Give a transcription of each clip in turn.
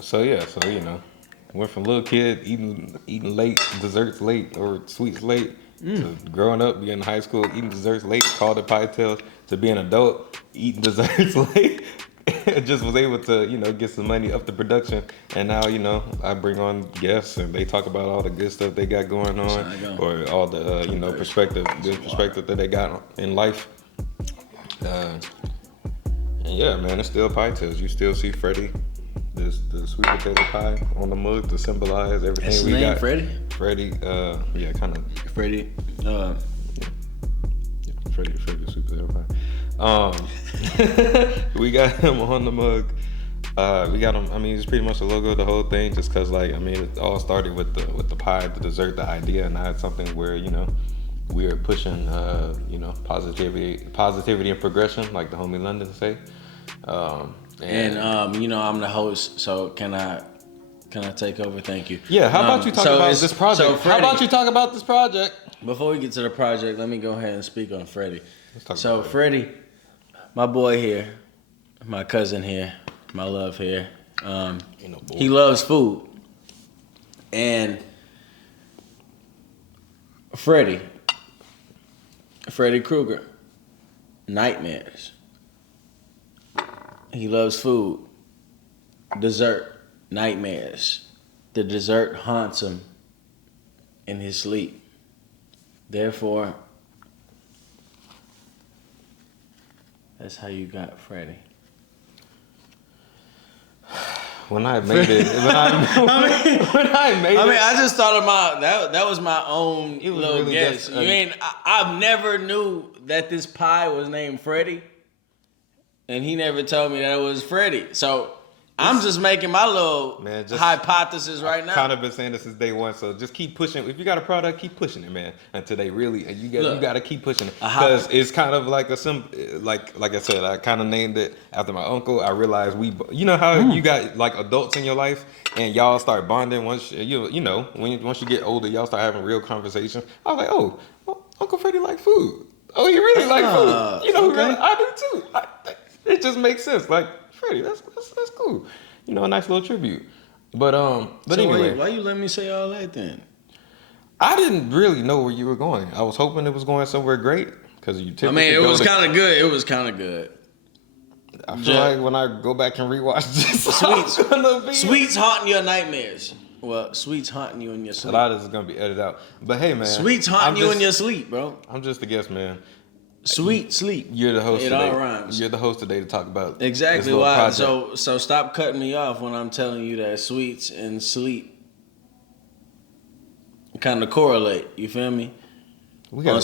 So you know, went from little kid eating late desserts late or sweets late to growing up being in high school eating desserts late, called it Pietales, to being an adult eating desserts late. Just was able to, you know, get some money up the production, and now, you know, I bring on guests and they talk about all the good stuff they got going on, or all the you know, good perspective that they got in life. And yeah, man, it's still Pietales. You still see Freddie, the sweet potato pie on the mug to symbolize everything. That's we name, got. Freddie, yeah, kind of. Freddie, Freddie the sweet potato pie. We got him on the mug. We got him. I mean, it's pretty much the logo of the whole thing. Just cause, like, I mean, it all started with the pie, the dessert, the idea, and now it's something where, you know, we are pushing, you know, positivity and progression, like the homie London say. And you know, I'm the host, so can I take over? Thank you. Yeah. How about you talk about this project? So Freddie, how about you talk about this project? Before we get to the project, let me go ahead and speak on Freddie. So Freddie, my boy here, my cousin here, my love here. He loves food, and Freddy Krueger, nightmares. He loves food, dessert, nightmares. The dessert haunts him in his sleep. Therefore, that's how you got Freddie. When I made it, I just thought about that was my own little really guess. I've never knew that this pie was named Freddie, and he never told me that it was Freddie. So I'm just making my little hypothesis right now. I've kind of been saying this since day one, so just keep pushing. If you got a product, keep pushing it, man, until they really. And you got to keep pushing it, because it's kind of like like I said, I kind of named it after my uncle. I realized you know how you got like adults in your life, and y'all start bonding once once you get older, y'all start having real conversations. I was like, oh, Uncle Freddie like food. Oh, he really like food. You know, okay. I do too. It just makes sense. Like, Freddie, that's cool. You know, a nice little tribute. But anyway. Why you let me say all that then? I didn't really know where you were going. I was hoping it was going somewhere great, because you typically. I mean, it was kind of good. It was kind of good. I feel like when I go back and rewatch this, sweets haunting your nightmares. Well, sweets haunting you in your sleep. A lot of this is gonna be edited out. But hey, man, sweets haunting you in your sleep, bro. I'm just a guest, man. Sweet sleep. You're the host today. It all rhymes. You're the host today to talk about exactly why. So stop cutting me off when I'm telling you that sweets and sleep kind of correlate. You feel me? We got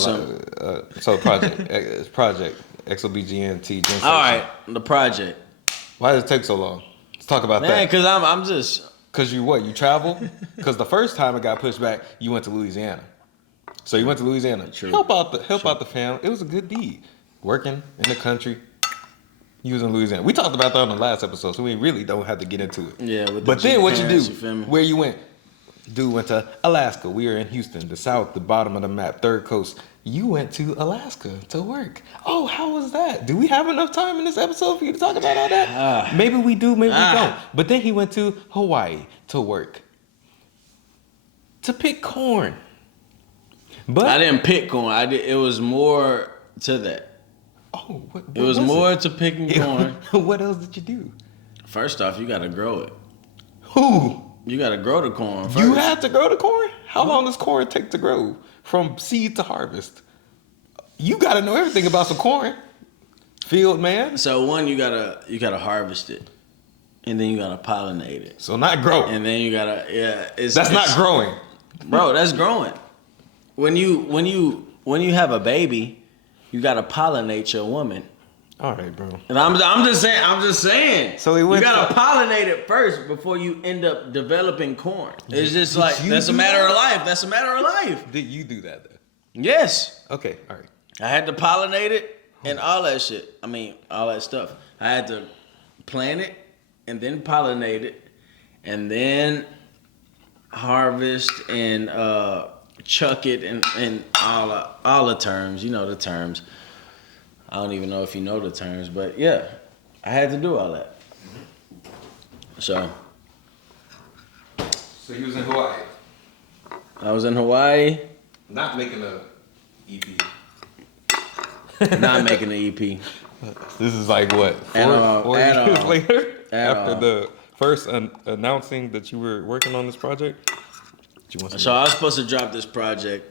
project X.O.b Gent Gentsation. All right, the project. Why does it take so long? Let's talk about that. Man, because I'm just. Because you travel? Because the first time it got pushed back, you went to Louisiana. So you went to Louisiana. True. Help out the fam. It was a good deed. Working in the country. You was in Louisiana. We talked about that on the last episode, so we really don't have to get into it. Yeah. But then what you do? Where you went? Dude went to Alaska. We were in Houston, the south, the bottom of the map, third coast. You went to Alaska to work. Oh, how was that? Do we have enough time in this episode for you to talk about all that? Maybe we do, maybe we don't. But then he went to Hawaii to work. To pick corn. But I didn't pick corn. It was more to that. Oh, it was more to picking corn. What else did you do? First off, you got to grow it. Who? You got to grow the corn first. You have to grow the corn? How long does corn take to grow from seed to harvest? You got to know everything about some corn, field man. So one, you gotta harvest it, and then you gotta pollinate it. So not grow. And then you gotta That's not growing, bro. That's growing. When you have a baby, you gotta pollinate your woman. All right, bro. And I'm just saying. So you gotta pollinate it first before you end up developing corn. It's just like that's a matter of life. That's a matter of life. Did you do that though? Yes. Okay. All right. I had to pollinate it and all that shit. I mean, all that stuff. I had to plant it and then pollinate it and then harvest and chuck it and all the terms. You know the terms. I don't even know if you know the terms, but yeah, I had to do all that. So So you was in Hawaii, I was in Hawaii, not making a EP. not making an EP. This is like what, four years later? After the first announcing that you were working on this project? So I was supposed to drop this project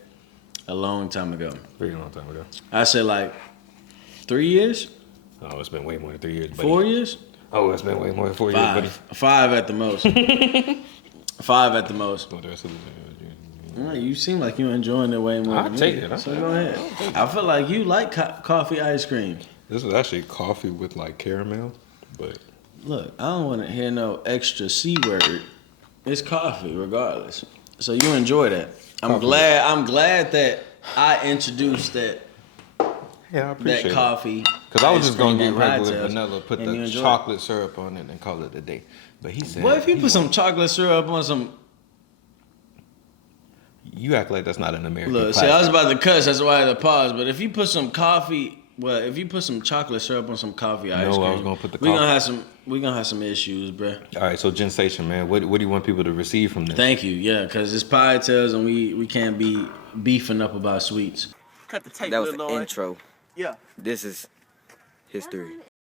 a long time ago. Very long time ago. I said like 3 years? Oh, it's been way more than 3 years, buddy. 4 years? Oh, it's been way more than 4 years, buddy. 5 at the most. 5 at the most. Oh, the rest of You seem like you're enjoying it way more I'll than take me. it. So go ahead. I feel like you like coffee ice cream. This is actually coffee with like caramel, but Look, I don't want to hear no extra C word. It's coffee, regardless. So you enjoy that. I'm glad that I introduced that. Yeah, I appreciate that coffee. Because I was just gonna get regular Pietales, vanilla, put the chocolate syrup on it, and call it a day. But he said, what if you put some chocolate syrup on some? You act like that's not an American. Look, see, I was about to cuss. That's why I had to pause. But if you put some coffee, if you put some chocolate syrup on some coffee ice cream, I was gonna put the we gonna have some issues, bruh. All right, so Gentsation, man, what do you want people to receive from this? Thank you, yeah, because it's Pietales and we can't be beefing up about sweets. Cut the tape. That was the intro. Yeah. This is history.